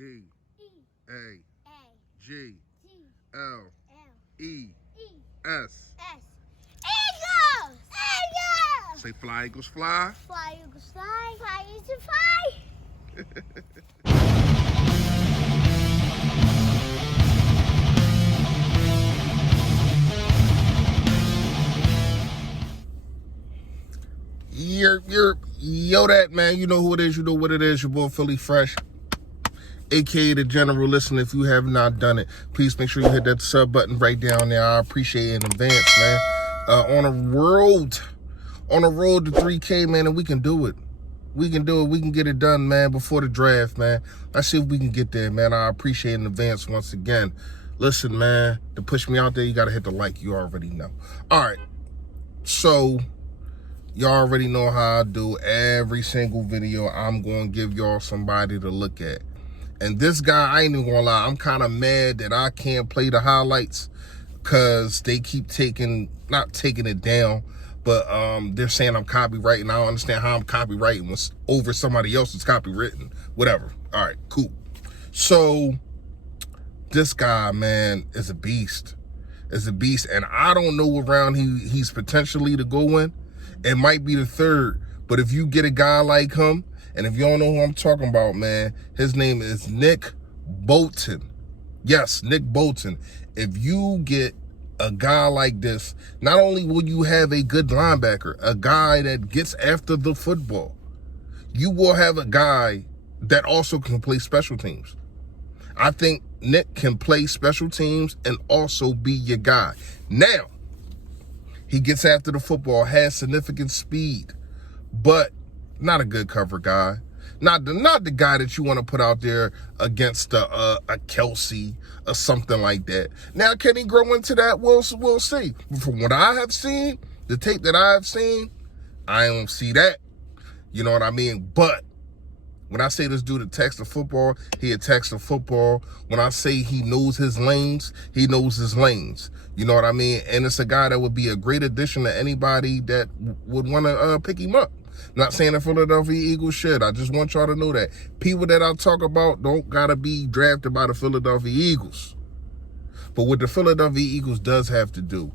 E E A A G G L L E E S. S. Eagles! Eagles! Say fly, Eagles, fly. Fly, Eagles, fly. Fly, Eagles, fly. Yo, that man. You know who it is. You know what it is. Your boy Philly Fresh, aka the General. Listen, if you have not done it, please make sure you hit that sub button right down there. I appreciate it in advance, man. On a road to 3K, man, and we can do it. We can do it. We can get it done, man, before the draft, man. Let's see if we can get there, man. I appreciate it in advance once again. Listen, man, to push me out there, you got to hit the like. You already know. All right. So, y'all already know how I do. Every single video, I'm going to give y'all somebody to look at. And this guy, I ain't even going to lie, I'm kind of mad that I can't play the highlights because they keep not taking it down, but they're saying I'm copywriting. I don't understand how I'm copywriting was over somebody else's copywritten. Whatever. All right, cool. So this guy, man, is a beast. And I don't know what round he's potentially to go in. It might be the third, but if you get a guy like him, and if you don't know who I'm talking about, man, his name is Nick Bolton. Yes, Nick Bolton. If you get a guy like this, not only will you have a good linebacker, a guy that gets after the football, you will have a guy that also can play special teams. I think Nick can play special teams and also be your guy. Now, he gets after the football, has significant speed, but not a good cover guy. Not the guy that you want to put out there against a Kelsey or something like that. Now, can he grow into that? We'll see. From what I have seen, the tape that I have seen, I don't see that. You know what I mean? But when I say this dude attacks the football, he attacks the football. When I say he knows his lanes, he knows his lanes. You know what I mean? And it's a guy that would be a great addition to anybody that would want to pick him up. Not saying the Philadelphia Eagles should. I just want y'all to know that people that I talk about don't got to be drafted by the Philadelphia Eagles. But what the Philadelphia Eagles does have to do,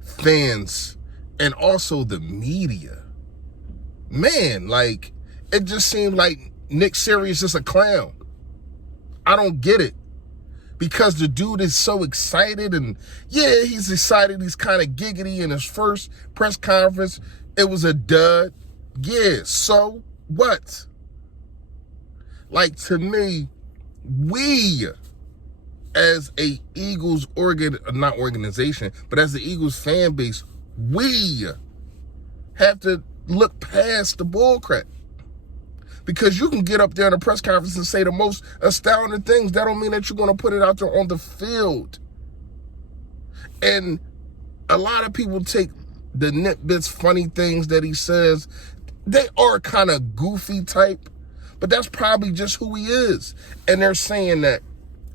fans and also the media, man, like, it just seemed like Nick Sirianni is just a clown. I don't get it. Because the dude is so excited, and yeah, he's excited. He's kind of giggity in his first press conference. It was a dud. Yeah, so what? Like, to me, we as a Eagles not organization, but as the Eagles fan base, we have to look past the bullcrap. Because you can get up there in a press conference and say the most astounding things. That don't mean that you're going to put it out there on the field. And a lot of people take the nitbits, funny things that he says. They are kind of goofy type, but that's probably just who he is. And they're saying that,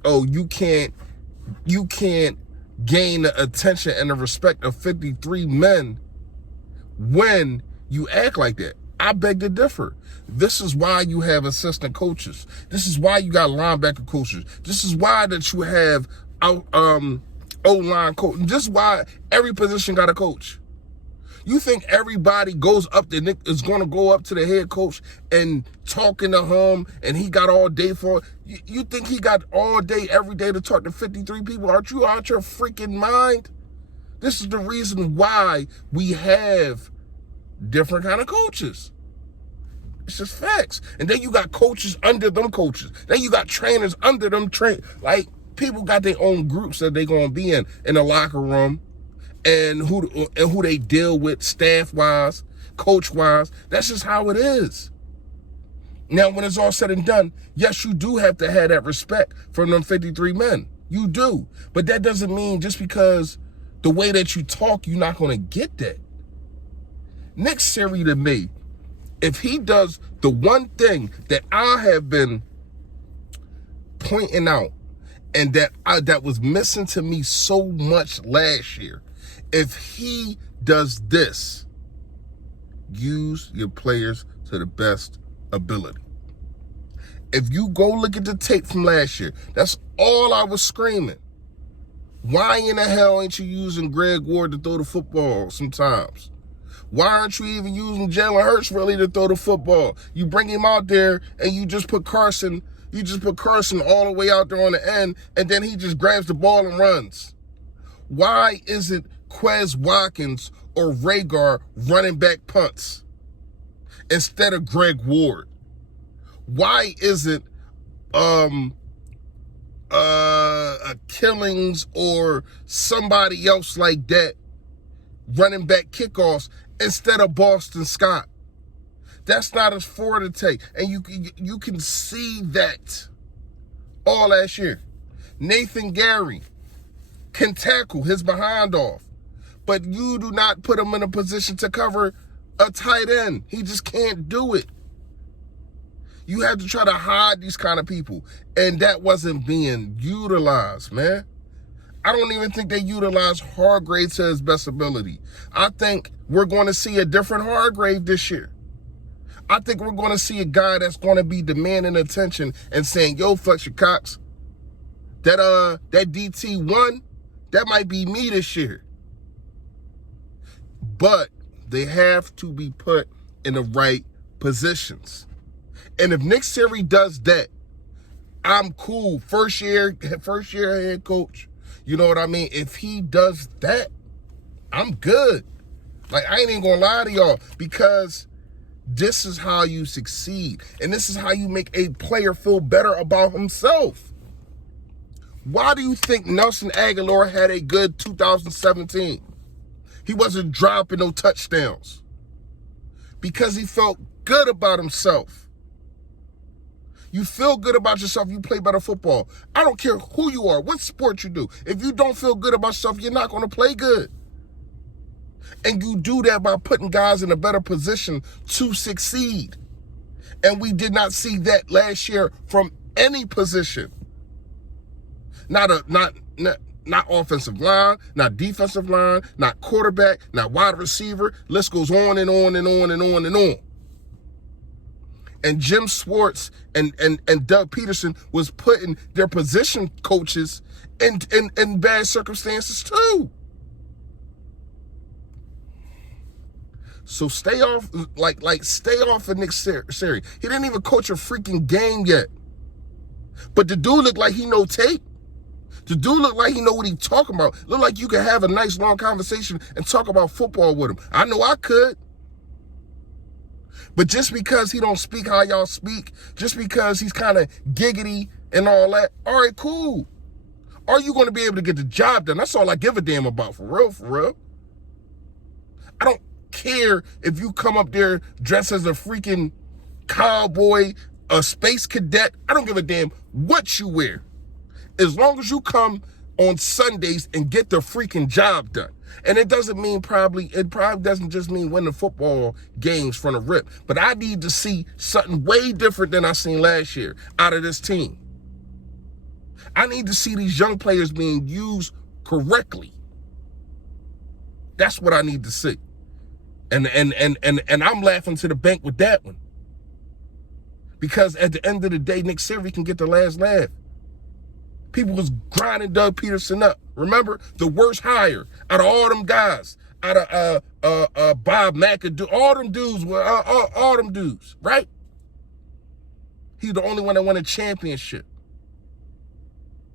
oh, you can't gain the attention and the respect of 53 men when you act like that. I beg to differ. This is why you have assistant coaches. This is why you got linebacker coaches. This is why that you have O-line coach. This is why every position got a coach. You think everybody goes up there, Nick is going to go up to the head coach and talking to him, and he got all day for it? You think he got all day, every day to talk to 53 people? Aren't you out your freaking mind? This is the reason why we have different kind of coaches. It's just facts. And then you got coaches under them coaches. Then you got trainers under them like, people got their own groups that they're going to be in the locker room, and who they deal with staff-wise, coach-wise. That's just how it is. Now, when it's all said and done, yes, you do have to have that respect from them 53 men. You do. But that doesn't mean just because the way that you talk, you're not going to get that. Nick Sirianni, to me, if he does the one thing that I have been pointing out and that was missing to me so much last year, if he does this, use your players to the best ability. If you go look at the tape from last year, that's all I was screaming. Why in the hell ain't you using Greg Ward to throw the football sometimes? Why aren't you even using Jalen Hurts really to throw the football? You bring him out there and you just put Carson all the way out there on the end, and then he just grabs the ball and runs. Why isn't Quez Watkins or Rhaegar running back punts instead of Greg Ward? Why isn't a Killings or somebody else like that running back kickoffs instead of Boston Scott? That's not as far to take. And you can see that all last year. Nathan Gary can tackle his behind off, but you do not put him in a position to cover a tight end. He just can't do it. You have to try to hide these kind of people, and that wasn't being utilized, man. I don't even think they utilized Hargrave to his best ability. I think we're going to see a different Hargrave this year. I think we're going to see a guy that's going to be demanding attention and saying, yo, Fletcher Cox, that DT1, that might be me this year. But they have to be put in the right positions. And if Nick Sirianni does that, I'm cool. First year head coach. You know what I mean? If he does that, I'm good. Like, I ain't even gonna lie to y'all, because this is how you succeed. And this is how you make a player feel better about himself. Why do you think Nelson Aguilar had a good 2017? He wasn't dropping no touchdowns. Because he felt good about himself. You feel good about yourself, you play better football. I don't care who you are, what sport you do. If you don't feel good about yourself, you're not going to play good. And you do that by putting guys in a better position to succeed. And we did not see that last year from any position. Not offensive line, not defensive line, not quarterback, not wide receiver. List goes on and on and on and on and on. And Jim Schwartz and Doug Peterson was putting their position coaches in bad circumstances too. So stay off, stay off of Nick Sirianni. He didn't even coach a freaking game yet. But the dude looked like he know tape. The dude looked like he know what he talking about. Look like you could have a nice long conversation and talk about football with him. I know I could. But just because he don't speak how y'all speak, just because he's kind of giggity and all that, all right, cool. Are you going to be able to get the job done? That's all I give a damn about, for real, for real. I don't care if you come up there dressed as a freaking cowboy, a space cadet. I don't give a damn what you wear. As long as you come on Sundays and get the freaking job done. And it probably doesn't just mean winning football games from the rip. But I need to see something way different than I seen last year out of this team. I need to see these young players being used correctly. That's what I need to see. And I'm laughing to the bank with that one. Because at the end of the day, Nick Sirianni can get the last laugh. People was grinding Doug Peterson up. Remember, the worst hire out of all them guys, out of Bob McAdoo, all them dudes, right? He's the only one that won a championship.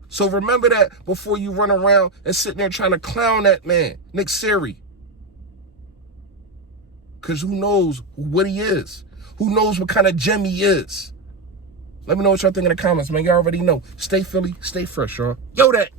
So remember that before you run around and sitting there trying to clown that man, Nick Sirianni. Because who knows what he is? Who knows what kind of gem he is? Let me know what y'all think in the comments, man. Y'all already know. Stay Philly, stay fresh, y'all. Yo, that.